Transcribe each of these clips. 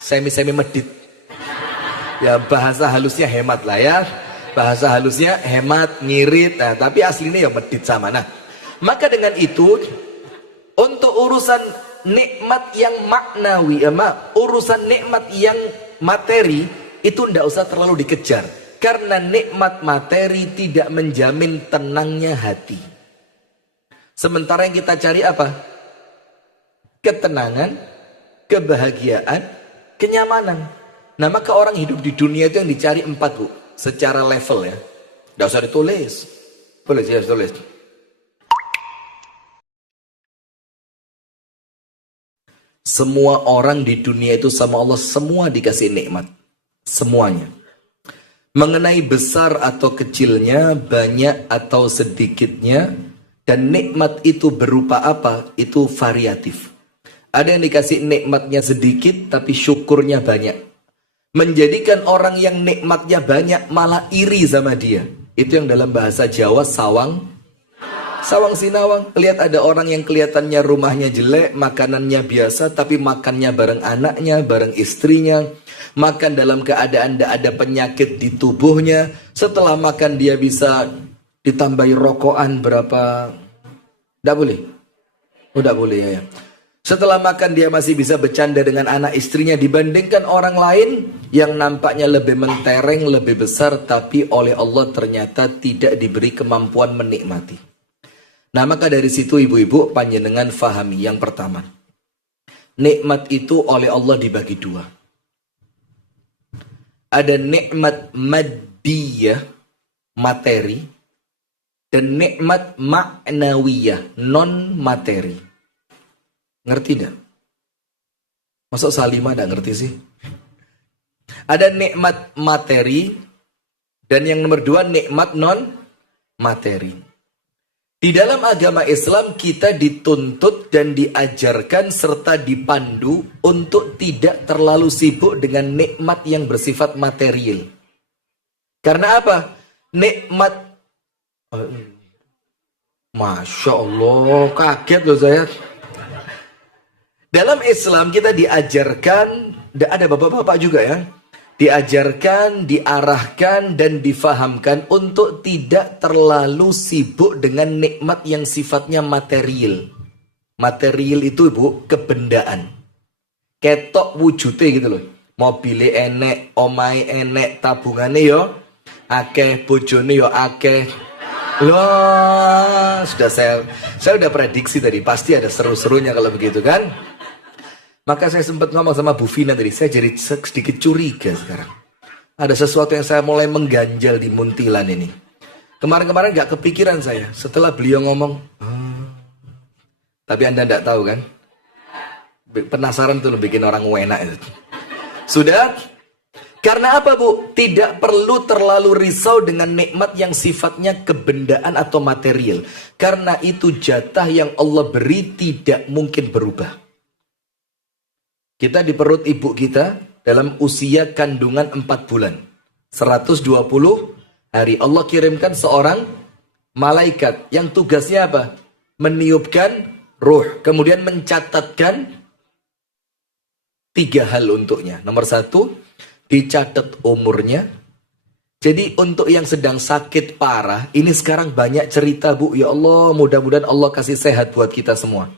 semi-semi medit. Ya bahasa halusnya hemat lah ya. Bahasa halusnya hemat, ngirit. Nah, tapi aslinya ya medit sama. Nah, maka dengan itu untuk urusan nikmat yang maknawi, urusan nikmat yang materi itu ndak usah terlalu dikejar. Karena nikmat materi tidak menjamin tenangnya hati. Sementara yang kita cari apa? Ketenangan, kebahagiaan, kenyamanan. Nah, maka orang hidup di dunia itu yang dicari 4, Bu. Secara level ya. Nggak usah ditulis. Boleh saya tulis. Semua orang di dunia itu sama Allah semua dikasih nikmat. Semuanya. Mengenai besar atau kecilnya, banyak atau sedikitnya, dan nikmat itu berupa apa? Itu variatif. Ada yang dikasih nikmatnya sedikit tapi syukurnya banyak. Menjadikan orang yang nikmatnya banyak malah iri sama dia. Itu yang dalam bahasa Jawa sawang sinawang. Lihat ada orang yang kelihatannya rumahnya jelek, makanannya biasa, tapi makannya bareng anaknya, bareng istrinya. Makan dalam keadaan tidak ada penyakit di tubuhnya. Setelah makan dia bisa ditambahi rokokan berapa? Tidak boleh? Oh, tidak boleh ya. Setelah makan dia masih bisa bercanda dengan anak istrinya, dibandingkan orang lain yang nampaknya lebih mentereng, lebih besar, tapi oleh Allah ternyata tidak diberi kemampuan menikmati. Nah, maka dari situ ibu-ibu panjenengan fahami. Yang pertama, nikmat itu oleh Allah dibagi 2. Ada nikmat maddiyah, materi, dan nikmat ma'nawiyah, non materi. Ngerti tidak? Masuk Salimah tidak ngerti sih? Ada nikmat materi, dan yang nomor 2 nikmat non materi. Di dalam agama Islam kita dituntut dan diajarkan serta dipandu untuk tidak terlalu sibuk dengan nikmat yang bersifat material. Karena apa? Nikmat, Masya Allah, kaget loh saya. Dalam Islam kita diajarkan, ada bapak-bapak juga ya, diajarkan, diarahkan, dan difahamkan untuk tidak terlalu sibuk dengan nikmat yang sifatnya material. Material itu, Bu, kebendaan. Ketok wujudnya gitu loh. Mobilnya enek, omai enek, tabungannya yo akeh, bojone yo akeh. Loh, saya udah prediksi tadi, pasti ada seru-serunya kalau begitu kan. Maka saya sempat ngomong sama Bu Vina tadi, saya jadi sedikit curiga sekarang. Ada sesuatu yang saya mulai mengganjal di Muntilan ini. Kemarin-kemarin gak kepikiran saya, setelah beliau ngomong, tapi Anda tidak tahu kan? Penasaran tuh bikin orang enak itu. Sudah? Karena apa, Bu? Tidak perlu terlalu risau dengan nikmat yang sifatnya kebendaan atau material. Karena itu jatah yang Allah beri tidak mungkin berubah. Kita di perut ibu kita dalam usia kandungan 4 bulan. 120 hari. Allah kirimkan seorang malaikat yang tugasnya apa? Meniupkan ruh. Kemudian mencatatkan 3 hal untuknya. Nomor 1, dicatat umurnya. Jadi untuk yang sedang sakit parah, ini sekarang banyak cerita, Bu. Ya Allah, mudah-mudahan Allah kasih sehat buat kita semua.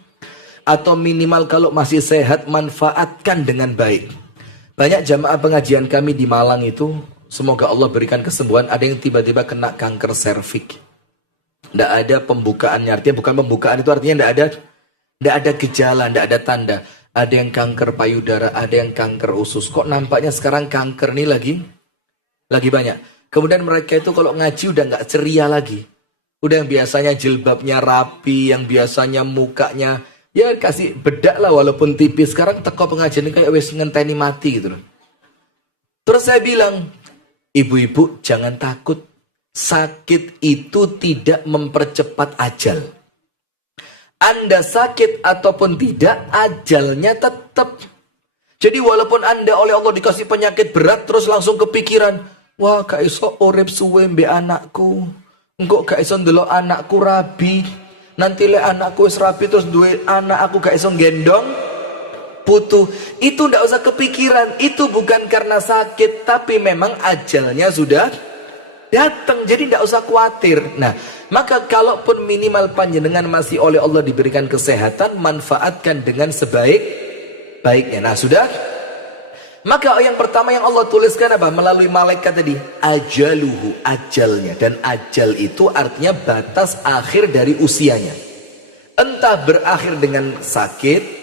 Atau minimal kalau masih sehat, manfaatkan dengan baik. Banyak jamaah pengajian kami di Malang itu, semoga Allah berikan kesembuhan. Ada yang tiba-tiba kena kanker serviks. Tidak ada pembukaannya, artinya bukan pembukaan itu artinya tidak ada gejala, tidak ada tanda. Ada yang kanker payudara, ada yang kanker usus. Kok nampaknya sekarang kanker ini lagi banyak. Kemudian mereka itu kalau ngaji udah nggak ceria lagi. Udah yang biasanya jilbabnya rapi, yang biasanya mukanya ya kasih bedak lah walaupun tipis. Sekarang teko pengajian ini kayak wes ngenteni mati gitu loh. Terus saya bilang, ibu-ibu jangan takut. Sakit itu tidak mempercepat ajal. Anda sakit ataupun tidak, ajalnya tetap. Jadi walaupun Anda oleh Allah dikasih penyakit berat, terus langsung kepikiran, wah gak iso urip suwe mbek anakku. Engkau gak iso ndelok anakku rabi. Nanti le anakku wis rabi terus duwe anak aku gak iso gendong. Putu. Itu ndak usah kepikiran. Itu bukan karena sakit, tapi memang ajalnya sudah datang. Jadi ndak usah khawatir. Nah, maka kalaupun minimal panjenengan masih oleh Allah diberikan kesehatan, manfaatkan dengan sebaik-baiknya. Nah, sudah. Maka yang pertama yang Allah tuliskan apa? Melalui malaikat tadi, ajaluhu, ajalnya. Dan ajal itu artinya batas akhir dari usianya. Entah berakhir dengan sakit,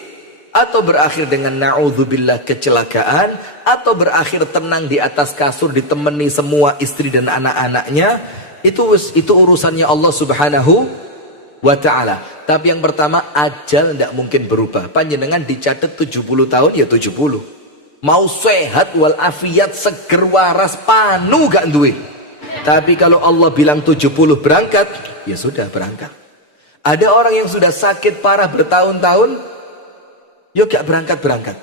atau berakhir dengan na'udzubillah kecelakaan, atau berakhir tenang di atas kasur ditemani semua istri dan anak-anaknya. Itu urusannya Allah Subhanahu wa ta'ala. Tapi yang pertama, ajal tidak mungkin berubah. Panjenengan dicatat 70 tahun ya 70. Mau sehat walafiat, seger waras, panu gak duwe. Tapi kalau Allah bilang 70 berangkat, ya sudah berangkat. Ada orang yang sudah sakit parah bertahun-tahun, yuk gak berangkat-berangkat.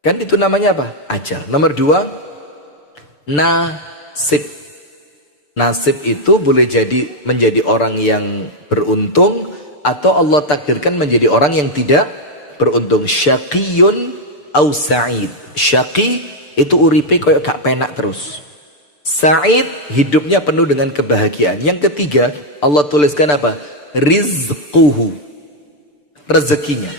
Kan itu namanya apa? Ajal. Nomor 2, nasib. Nasib itu boleh jadi menjadi orang yang beruntung, atau Allah takdirkan menjadi orang yang tidak beruntung. Syaqiyun au sa'id. Syaqi itu uripe koyo gak penak terus. Sa'id hidupnya penuh dengan kebahagiaan. Yang ketiga, Allah tuliskan apa? Rizquhu, rezekinya.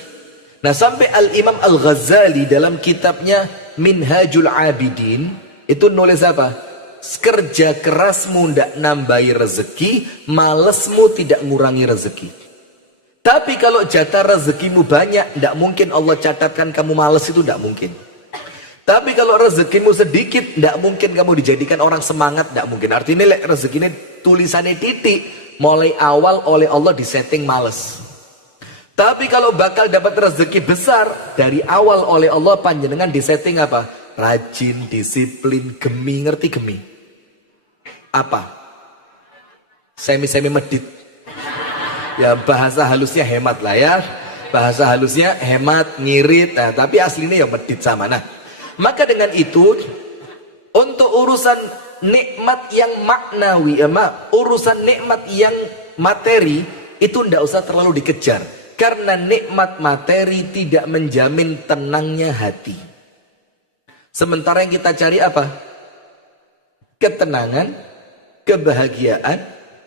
Nah, sampai Al-Imam Al-Ghazali dalam kitabnya Minhajul Abidin itu nulis apa? Kerja kerasmu ndak nambahi rezeki, malesmu tidak ngurangi rezeki. Tapi kalau jatah rezekimu banyak, tidak mungkin Allah catatkan kamu malas, itu tidak mungkin. Tapi kalau rezekimu sedikit, tidak mungkin kamu dijadikan orang semangat, tidak mungkin. Artinya rezekinya tulisannya titik, mulai awal oleh Allah disetting malas. Tapi kalau bakal dapat rezeki besar, dari awal oleh Allah panjenengan disetting apa? Rajin, disiplin, gemi, ngerti gemi? Apa? Semi-semi medit. Ya bahasa halusnya hemat lah ya. Bahasa halusnya hemat, ngirit. Nah, tapi aslinya ya medit sama. Nah, maka dengan itu untuk urusan nikmat yang maknawi, urusan nikmat yang materi itu ndak usah terlalu dikejar. Karena nikmat materi tidak menjamin tenangnya hati. Sementara yang kita cari apa? Ketenangan, kebahagiaan,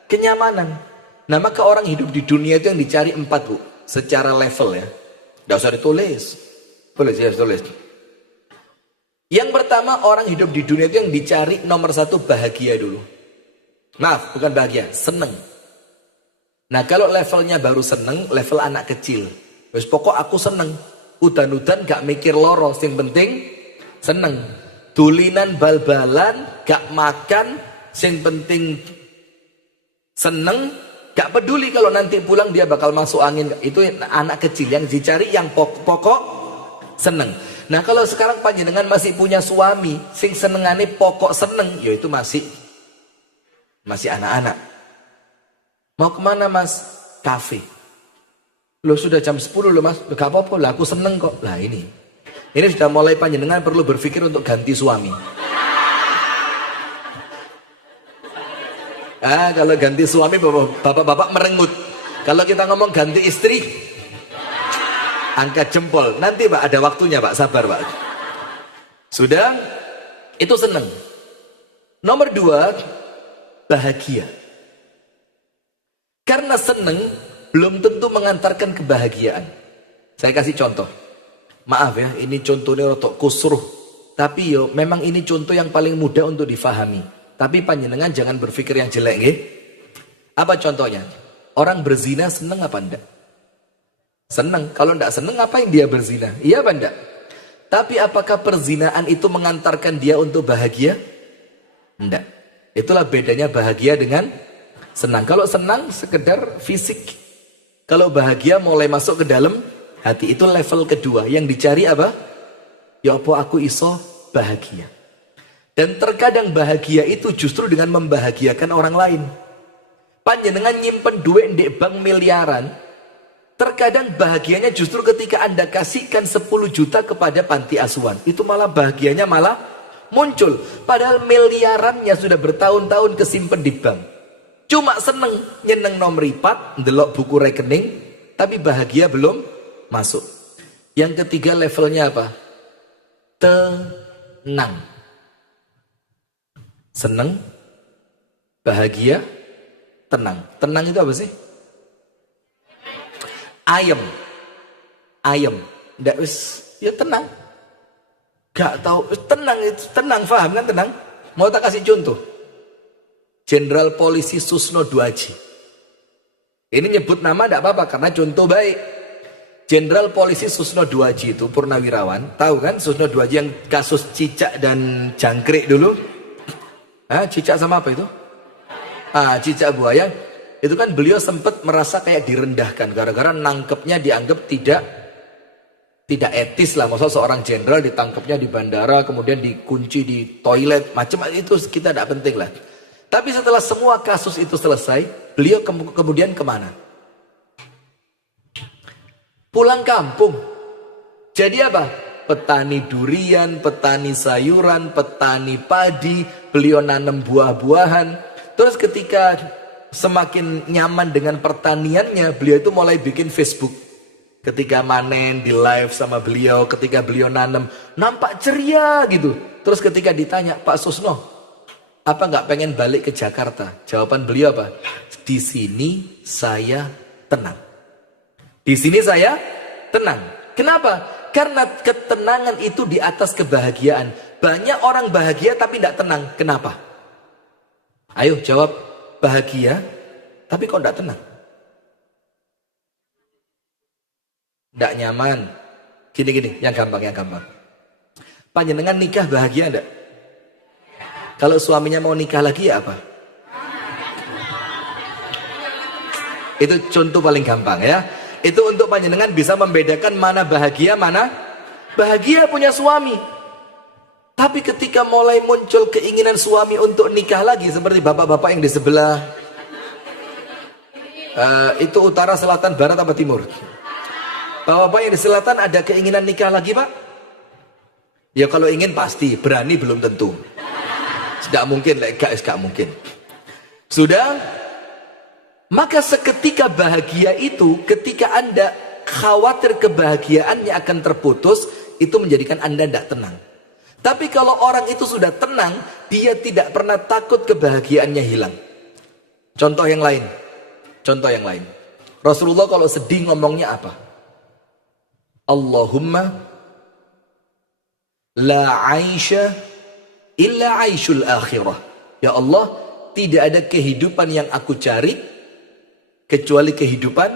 kenyamanan. Nah, maka orang hidup di dunia itu yang dicari 4, Bu. Secara level ya. Nggak usah ditulis. Boleh saya tulis. Yang pertama, orang hidup di dunia itu yang dicari nomor 1 bahagia dulu. Maaf, bukan bahagia, seneng. Nah, kalau levelnya baru seneng, level anak kecil. Terus pokok aku seneng. Udan-udan gak mikir loro, yang penting seneng. Dulinan bal-balan, gak makan, yang penting seneng. Gak peduli kalau nanti pulang dia bakal masuk angin. Itu anak kecil yang dicari yang pokok seneng. Nah, kalau sekarang panjenengan masih punya suami sing senengane pokok seneng, yaitu masih anak-anak. Mau kemana mas? Kafe. Lo sudah jam 10 loh mas. Gak apa-apa lah, aku seneng kok. Lah ini sudah mulai panjenengan perlu berpikir untuk ganti suami. Kalau ganti suami bapak-bapak merengut. Kalau kita ngomong ganti istri, angkat jempol. Nanti Pak ada waktunya Pak, sabar Pak. Sudah, itu seneng. Nomor 2, bahagia. Karena seneng belum tentu mengantarkan kebahagiaan. Saya kasih contoh. Maaf ya, ini contohnya rotok kusruh. Tapi yo, memang ini contoh yang paling mudah untuk difahami. Tapi panjenengan jangan berpikir yang jelek, nggih. Apa contohnya? Orang berzina seneng apa enggak? Seneng. Kalau enggak seneng, ngapain dia berzina? Iya apa enggak? Tapi apakah perzinaan itu mengantarkan dia untuk bahagia? Enggak. Itulah bedanya bahagia dengan senang. Kalau senang sekedar fisik. Kalau bahagia mulai masuk ke dalam hati. Itu level kedua. Yang dicari apa? Ya apa aku iso bahagia. Dan terkadang bahagia itu justru dengan membahagiakan orang lain. Panjenengan nyimpen duit di bank miliaran. Terkadang bahagianya justru ketika Anda kasihkan 10 juta kepada panti asuhan. Itu malah bahagianya malah muncul. Padahal miliarannya sudah bertahun-tahun kesimpan di bank. Cuma seneng, nyeneng nomor 4, ndelok buku rekening, tapi bahagia belum masuk. Yang ketiga levelnya apa? Tenang. Seneng, bahagia, tenang. Tenang itu apa sih? Ayem. Ayem. Nggak wis, ya tenang. Gak tahu, tenang itu tenang, paham kan tenang? Mau tak kasih contoh? Jenderal Polisi Susno Duaji. Ini nyebut nama tidak apa-apa karena contoh baik. Jenderal Polisi Susno Duaji itu purnawirawan, tahu kan Susno Duaji yang kasus cicak dan jangkrik dulu? Cicak sama apa itu? Cicak buaya. Itu kan beliau sempat merasa kayak direndahkan gara-gara nangkepnya dianggap tidak etis lah. Masa seorang jenderal ditangkapnya di bandara, kemudian dikunci di toilet, macam itu kita tidak penting lah. Tapi setelah semua kasus itu selesai, beliau kemudian kemana? Pulang kampung. Jadi apa? Petani durian, petani sayuran, petani padi, beliau nanam buah-buahan. Terus ketika semakin nyaman dengan pertaniannya, beliau itu mulai bikin Facebook. Ketika manen di live sama beliau, ketika beliau nanam, nampak ceria gitu. Terus ketika ditanya, Pak Susno, apa nggak pengen balik ke Jakarta? Jawaban beliau apa? Di sini saya tenang. Di sini saya tenang. Kenapa? Karena ketenangan itu di atas kebahagiaan. Banyak orang bahagia tapi tidak tenang. Kenapa? Ayo jawab. Bahagia tapi kok tidak tenang? Tidak nyaman. Gini, yang gampang. Panjenengan nikah bahagia enggak? Kalau suaminya mau nikah lagi ya apa? Itu contoh paling gampang ya. Itu untuk panjenengan bisa membedakan mana bahagia, mana bahagia punya suami. Tapi ketika mulai muncul keinginan suami untuk nikah lagi, seperti bapak-bapak yang di sebelah, itu utara, selatan, barat, apa timur? Bapak-bapak yang di selatan ada keinginan nikah lagi, Pak? Ya kalau ingin pasti, berani belum tentu. Tidak mungkin, gak mungkin. Sudah? Maka seketika bahagia itu, ketika Anda khawatir kebahagiaannya akan terputus, itu menjadikan Anda tidak tenang. Tapi kalau orang itu sudah tenang, dia tidak pernah takut kebahagiaannya hilang. Contoh yang lain. Rasulullah kalau sedih ngomongnya apa? Allahumma la aisha illa aishul akhirah. Ya Allah, tidak ada kehidupan yang aku cari kecuali kehidupan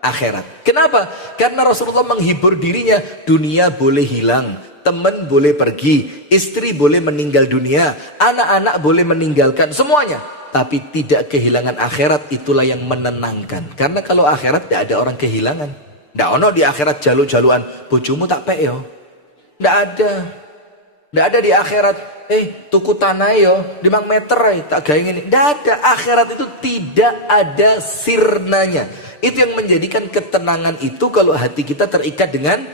akhirat. Kenapa? Karena Rasulullah menghibur dirinya. Dunia boleh hilang, teman boleh pergi, istri boleh meninggal dunia, anak-anak boleh meninggalkan, semuanya. Tapi tidak kehilangan akhirat, itulah yang menenangkan. Karena kalau akhirat tidak ada orang kehilangan. Tidak ada di akhirat jalu-jaluan, bojomu tak pek yo. Tidak ada. Tidak ada di akhirat. Tuku tanah yo 5 meter tak gaya ini. Tidak ada. Akhirat itu tidak ada sirnanya. Itu yang menjadikan ketenangan itu kalau hati kita terikat dengan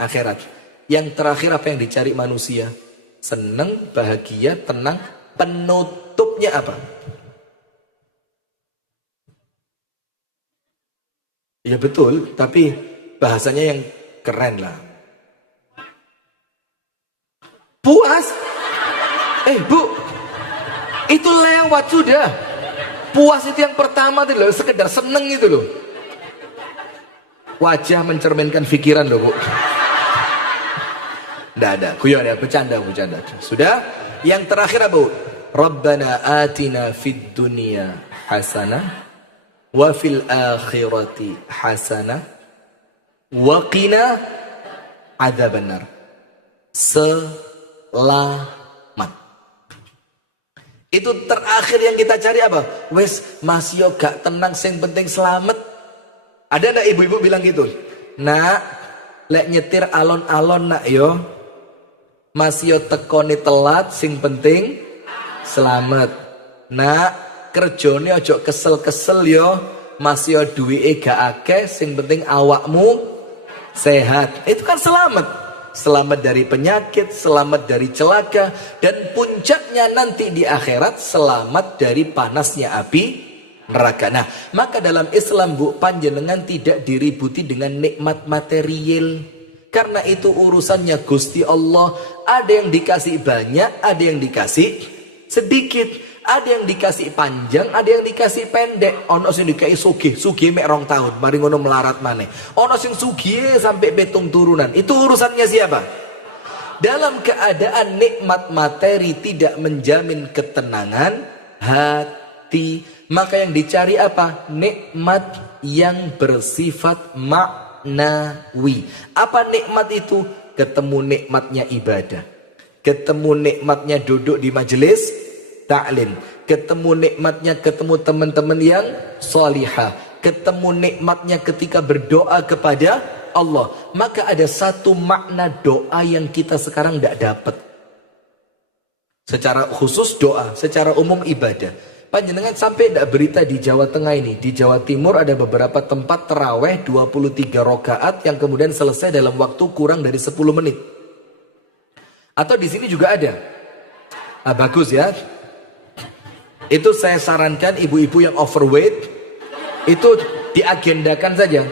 akhirat. Yang terakhir apa yang dicari manusia? Senang, bahagia, tenang. Penutupnya apa? Ya betul, tapi bahasanya yang keren lah. Puas? Bu, itu lewat sudah. Puas itu yang pertama itu loh, sekedar seneng itu loh. Wajah mencerminkan pikiran loh, Bu. Nggak ada, guyon ya, bercanda. Sudah, yang terakhir apa, Bu? Rabbana atina fid dunya hasanah wa fil akhirati hasanah wa qina adzabannar. Selamat. Itu terakhir yang kita cari apa? Wes masih gak tenang, sing penting selamat. Ada ndak ibu-ibu bilang gitu? Nak, lek nyetir alon-alon nak yo, masih tekoni telat, sing penting selamat. Nak, kerjone ojo kesel-kesel yo, masih duwike gak akeh, sing penting awakmu sehat. Itu kan selamat. Selamat dari penyakit, selamat dari celaka, dan puncaknya nanti di akhirat selamat dari panasnya api neraka. Nah, maka dalam Islam, Bu, panjenengan tidak diributi dengan nikmat material. Karena itu urusannya Gusti Allah. Ada yang dikasih banyak, ada yang dikasih sedikit. Ada yang dikasih panjang, ada yang dikasih pendek. Ono sing dikasih sugih mek 2 tahun, mari ngono melarat maneh. Ono sing sugih sampai betung turunan. Itu urusannya siapa? Dalam keadaan nikmat materi tidak menjamin ketenangan hati, maka yang dicari apa? Nikmat yang bersifat maknawi. Apa nikmat itu? Ketemu nikmatnya ibadah, ketemu nikmatnya duduk di majelis ta'lim, ketemu nikmatnya ketemu teman-teman yang salihah, ketemu nikmatnya ketika berdoa kepada Allah. Maka ada satu makna doa yang kita sekarang tidak dapat. Secara khusus doa, secara umum ibadah. Panjenengan sampai tidak berita di Jawa Tengah ini, di Jawa Timur ada beberapa tempat terawih 23 rakaat yang kemudian selesai dalam waktu kurang dari 10 menit. Atau di sini juga ada. Ah, bagus ya. Itu saya sarankan ibu-ibu yang overweight itu diagendakan saja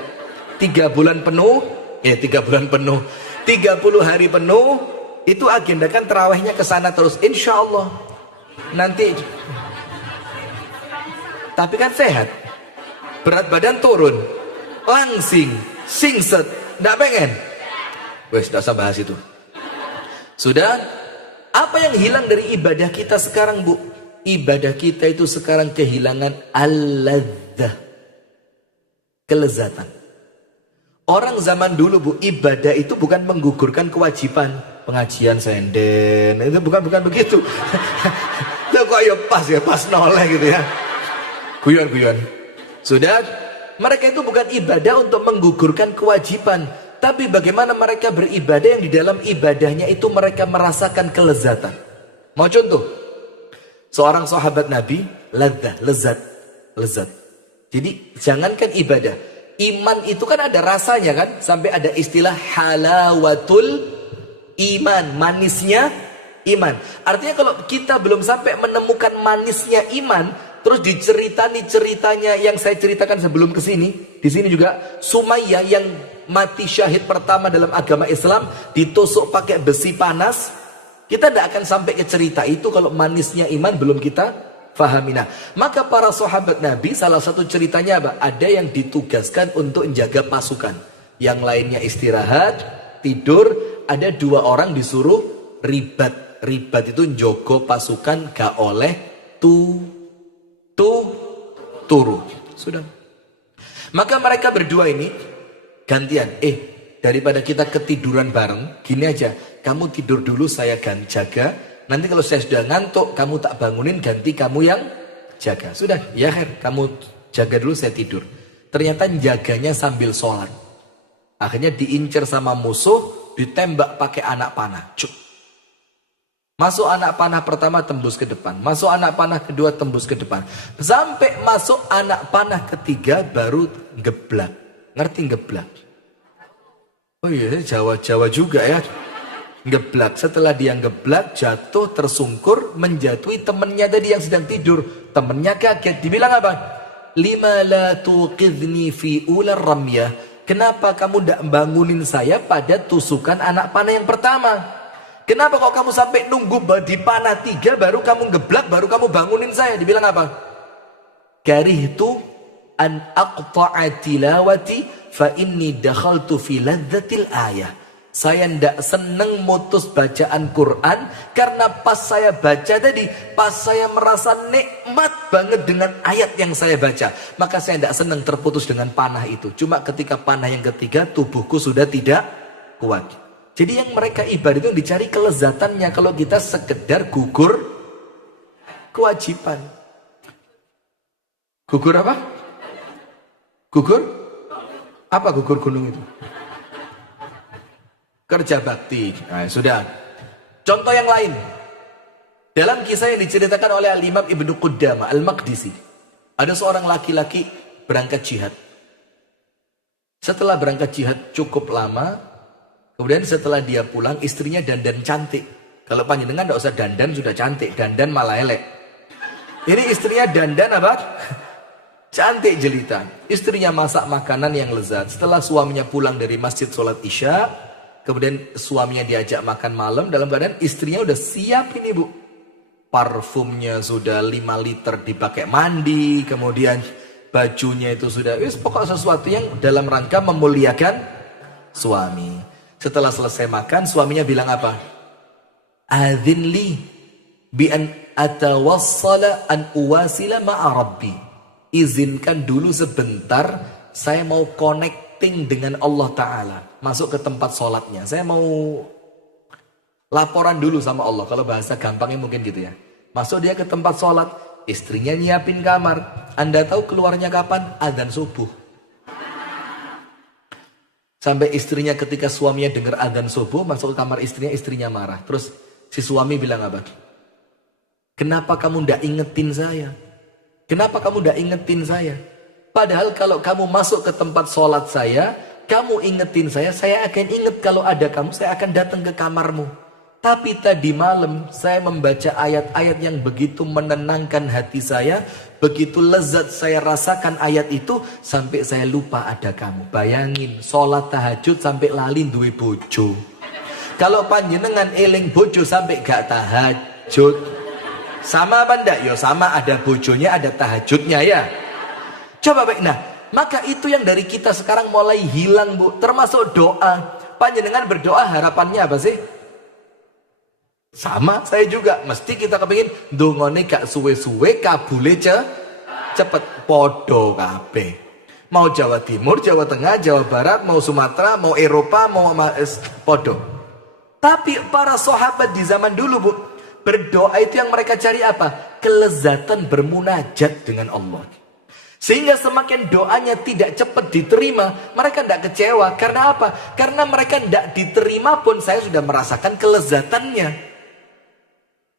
3 bulan penuh, 30 hari penuh, itu agendakan terawihnya ke sana terus, insya Allah nanti. Tapi kan sehat, berat badan turun, langsing, singset, nggak pengen. Wes, nggak usah bahas itu. Sudah, apa yang hilang dari ibadah kita sekarang, Bu? Ibadah kita itu sekarang kehilangan al-ladzah, kelezatan. Orang zaman dulu, Bu, ibadah itu bukan menggugurkan kewajiban. Pengajian senden, itu bukan begitu. Loh kok ya pas noleh gitu ya. Guyon. Sudah, mereka itu bukan ibadah untuk menggugurkan kewajiban, tapi bagaimana mereka beribadah yang di dalam ibadahnya itu mereka merasakan kelezatan. Mau contoh? Seorang sahabat Nabi, lezat. Jadi jangankan ibadah, iman itu kan ada rasanya kan, sampai ada istilah halawatul iman, manisnya iman. Artinya kalau kita belum sampai menemukan manisnya iman, terus ceritanya yang saya ceritakan sebelum kesini, di sini juga Sumayyah yang mati syahid pertama dalam agama Islam, ditusuk pakai besi panas. Kita tidak akan sampai ke cerita itu kalau manisnya iman belum kita fahami. Nah, maka para sahabat Nabi, salah satu ceritanya apa? Ada yang ditugaskan untuk menjaga pasukan, yang lainnya istirahat, tidur. Ada 2 orang disuruh ribat. Ribat itu njogo pasukan gak oleh turu. Sudah. Maka mereka berdua ini gantian. Daripada kita ketiduran bareng, gini aja, kamu tidur dulu, saya jaga. Nanti kalau saya sudah ngantuk, kamu tak bangunin, ganti kamu yang jaga. Sudah, ya Her, kamu jaga dulu, saya tidur. Ternyata jaganya sambil sholat. Akhirnya diincar sama musuh, ditembak pakai anak panah. Cuk. Masuk anak panah pertama, tembus ke depan. Masuk anak panah kedua, tembus ke depan. Sampai masuk anak panah ketiga, baru geblak. Ngerti geblak? Oh iya, Jawa juga ya. Geblak. Setelah dia geblak, jatuh, tersungkur, menjatuhi temennya tadi yang sedang tidur. Temennya kaget. Dibilang apa? Lima la tuqidhni fi ular ramyah. Kenapa kamu tidak bangunin saya pada tusukan anak panah yang pertama? Kenapa kok kamu sampai nunggu di panah 3 baru kamu geblak, baru kamu bangunin saya? Dibilang apa? Karihtu an aqta'a tilawati fa inni dakhaltu fi ladzatil ayah. Saya ndak seneng mutus bacaan Quran karena pas saya baca tadi, pas saya merasa nikmat banget dengan ayat yang saya baca, maka saya ndak seneng terputus dengan panah itu. Cuma ketika panah yang ketiga, tubuhku sudah tidak kuat. Jadi yang mereka ibadah itu dicari kelezatannya. Kalau kita sekedar gugur kewajiban. Gugur apa? Gugur? Apa gugur gunung itu? Kerja bakti. Nah, sudah. Contoh yang lain. Dalam kisah yang diceritakan oleh Al-Imam Ibnu Qudamah Al-Maqdisi, ada seorang laki-laki berangkat jihad. Setelah berangkat jihad cukup lama, kemudian setelah dia pulang, istrinya dandan cantik. Kalau panjenengan tidak usah dandan, sudah cantik. Dandan malah elek. Ini istrinya dandan apa? Cantik jelita. Istrinya masak makanan yang lezat. Setelah suaminya pulang dari masjid sholat isya, kemudian suaminya diajak makan malam, dalam keadaan istrinya udah siap ini bu. Parfumnya sudah 5 liter dipakai mandi, kemudian bajunya itu sudah, pokok sesuatu yang dalam rangka memuliakan suami. Setelah selesai makan, suaminya bilang apa? Adzin li bi an atawassala an uwasila ma'a rabbi. Izinkan dulu sebentar, saya mau connecting dengan Allah Ta'ala. Masuk ke tempat sholatnya. Saya mau laporan dulu sama Allah. Kalau bahasa gampangnya mungkin gitu ya. Masuk dia ke tempat sholat. Istrinya nyiapin kamar. Anda tahu keluarnya kapan? Adzan subuh. Sampai istrinya ketika suaminya dengar adzan subuh, masuk ke kamar istrinya marah. Terus si suami bilang apa? Kenapa kamu ndak ingetin saya? Kenapa kamu ndak ingetin saya? Padahal kalau kamu masuk ke tempat sholat saya, kamu ingetin saya akan inget kalau ada kamu, saya akan datang ke kamarmu. Tapi tadi malam saya membaca ayat-ayat yang begitu menenangkan hati saya, begitu lezat saya rasakan ayat itu, sampai saya lupa ada kamu. Bayangin, sholat tahajud sampai lali duwe bojo. Kalau panjenengan eling bojo sampai gak tahajud, sama apa enggak? Ya sama, ada bojonya, ada tahajudnya ya. Coba baik. Nah, maka itu yang dari kita sekarang mulai hilang bu. Termasuk doa. Panjenengan berdoa harapannya apa sih? Sama, saya juga. Mesti kita kepingin dongone gak suwe-suwe, kabule cepet. Podo kabeh. Mau Jawa Timur, Jawa Tengah, Jawa Barat, mau Sumatera, mau Eropa, mau podo. Tapi para sahabat di zaman dulu bu, berdoa itu yang mereka cari apa? Kelezatan bermunajat dengan Allah. Sehingga semakin doanya tidak cepat diterima, mereka tidak kecewa. Karena apa? Karena mereka tidak diterima pun saya sudah merasakan kelezatannya.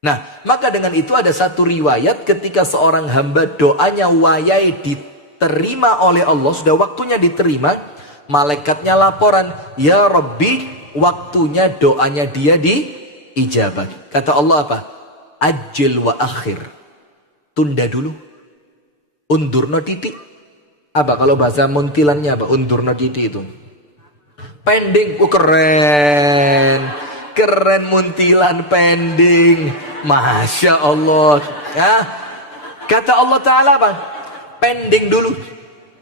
Nah, maka dengan itu ada satu riwayat ketika seorang hamba doanya wayai diterima oleh Allah, sudah waktunya diterima, malaikatnya laporan, ya Rabbi, waktunya doanya dia diijabah. Kata Allah apa? Ajil wa akhir. Tunda dulu. Undurno titik. Apa kalau bahasa muntilannya apa? Undurno titik itu. Pending. Keren. Keren muntilan pending. Masya Allah. Ya. Kata Allah Ta'ala apa? Pending dulu.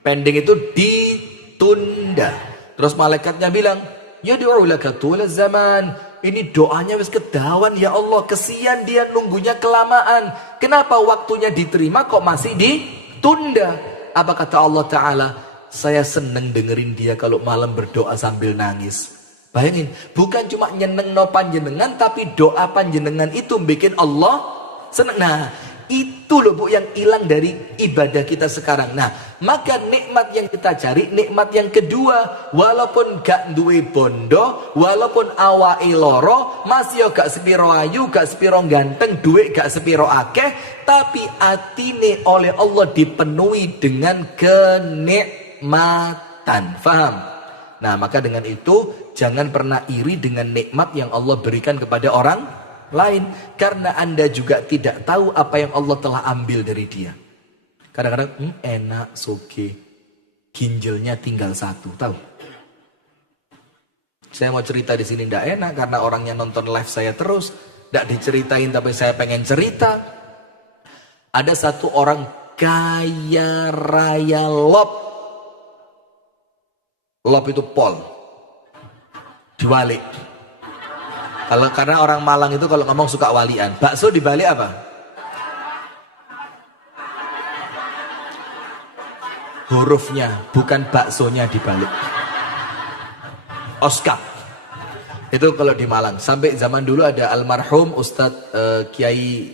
Pending itu ditunda. Terus malaikatnya bilang, ya du'ulaka tulaz zaman. Ini doanya wis kedawan ya Allah, kesian dia nunggunya kelamaan. Kenapa waktunya diterima kok masih ditunda? Apa kata Allah Ta'ala? Saya seneng dengerin dia kalau malam berdoa sambil nangis. Bayangin, bukan cuma nyeneng no panjenengan, tapi doa panjenengan itu bikin Allah seneng. Nah, itu loh bu yang hilang dari ibadah kita sekarang. Nah, maka nikmat yang kita cari, nikmat yang kedua, walaupun gak duwe bondo, walaupun awake loro, masih yo gak sepiro ayu, gak sepiro ganteng, duit gak sepiro akeh, tapi atine oleh Allah dipenuhi dengan kenikmatan. Faham? Nah, maka dengan itu jangan pernah iri dengan nikmat yang Allah berikan kepada orang lain, karena Anda juga tidak tahu apa yang Allah telah ambil dari dia. Kadang-kadang enak, soge, ginjalnya tinggal satu, tahu? Saya mau cerita di sini tidak enak karena orangnya nonton live saya terus, tidak diceritain tapi saya pengen cerita. Ada satu orang kaya raya lop itu pol, diwalik. Kalau karena orang Malang itu kalau ngomong suka walian. Bakso dibalik apa? Hurufnya, bukan baksonya dibalik. Oscar. Itu kalau di Malang. Sampai zaman dulu ada almarhum Ustadz Kiai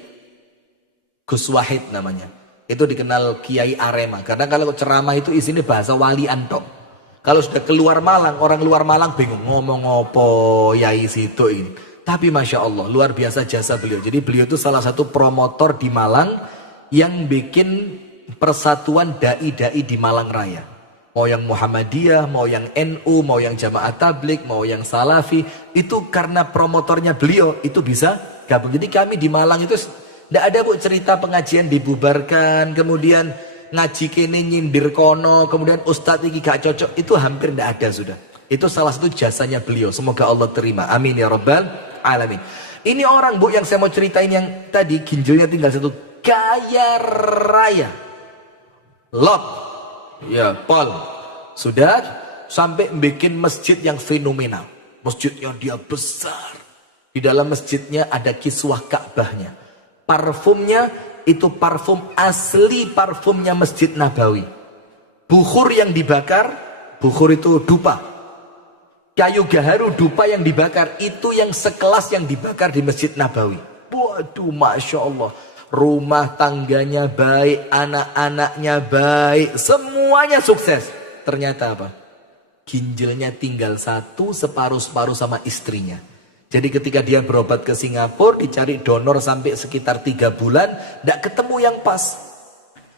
Gus Wahid namanya. Itu dikenal Kiai Arema. Karena kalau ceramah itu isinya bahasa walian tok. Kalau sudah keluar Malang, orang luar Malang bingung ngomong apa yai situ ini. Tapi Masya Allah, luar biasa jasa beliau. Jadi beliau itu salah satu promotor di Malang yang bikin persatuan dai-dai di Malang Raya. Mau yang Muhammadiyah, mau yang NU, mau yang Jamaah Tabligh, mau yang Salafi. Itu karena promotornya beliau, itu bisa gabung. Jadi kami di Malang itu tidak ada bu cerita pengajian dibubarkan, kemudian ngaji kene nyindir kono, kemudian ustadz ini gak cocok, itu hampir tidak ada sudah. Itu salah satu jasanya beliau. Semoga Allah terima. Amin ya rabbal alamin. Ini orang bu yang saya mau ceritain yang tadi ginjalnya tinggal satu, kaya raya. Lot, ya Paul, sudah sampai bikin masjid yang fenomenal. Masjidnya dia besar. Di dalam masjidnya ada kiswah Ka'bahnya. Parfumnya itu parfum asli, parfumnya Masjid Nabawi. Bukhur yang dibakar, bukhur itu dupa. Kayu gaharu dupa yang dibakar, itu yang sekelas yang dibakar di Masjid Nabawi. Waduh, Masya Allah. Rumah tangganya baik, anak-anaknya baik, semuanya sukses. Ternyata apa? Ginjalnya tinggal satu, separuh-separuh sama istrinya. Jadi ketika dia berobat ke Singapura, dicari donor sampai sekitar 3 bulan, tidak ketemu yang pas.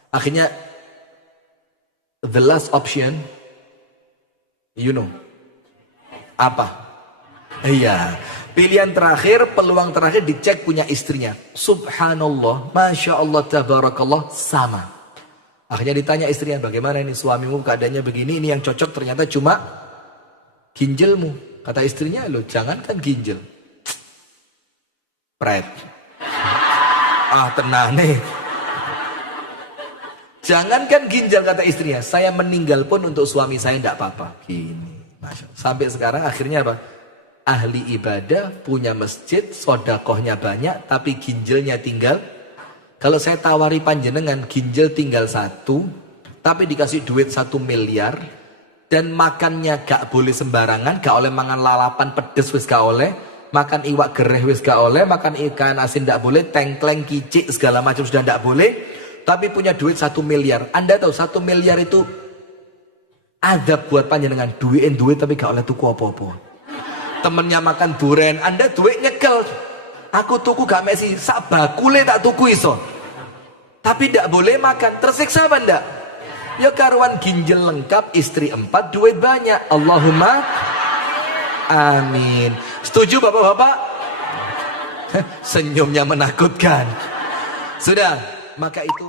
Akhirnya, the last option, you know, apa? Iya, pilihan terakhir, peluang terakhir dicek punya istrinya. Subhanallah, Masya Allah, Tabarakallah, sama. Akhirnya ditanya istrinya, bagaimana ini suamimu keadaannya begini, ini yang cocok ternyata cuma ginjalmu. Kata istrinya, loh jangankan ginjal. Pret. Tenang nih. Jangankan ginjal, kata istrinya, saya meninggal pun untuk suami saya tidak apa-apa. Gini. Sampai sekarang akhirnya apa? Ahli ibadah, punya masjid, sodakohnya banyak, tapi ginjalnya tinggal. Kalau saya tawari panjenengan, ginjal tinggal 1, tapi dikasih duit 1 miliar, dan makannya gak boleh sembarangan, gak oleh mangan lalapan pedes wis gak oleh, makan iwak gereh wis gak oleh, makan ikan asin gak boleh, tengkleng, kicik, segala macam sudah gak boleh, tapi punya duit 1 miliar. Anda tahu 1 miliar itu azab buat panjenengan, duit tapi gak oleh tuku apa-apa. Temennya makan duren, Anda duit nyekel. Aku tuku gak mesi, sak bakule tak tuku iso. Tapi gak boleh makan, tersiksa apa ndak? Ya karuan ginjal lengkap, istri 4, duit banyak. Allahumma amin. Setuju bapak-bapak? Senyumnya menakutkan. Sudah, maka itu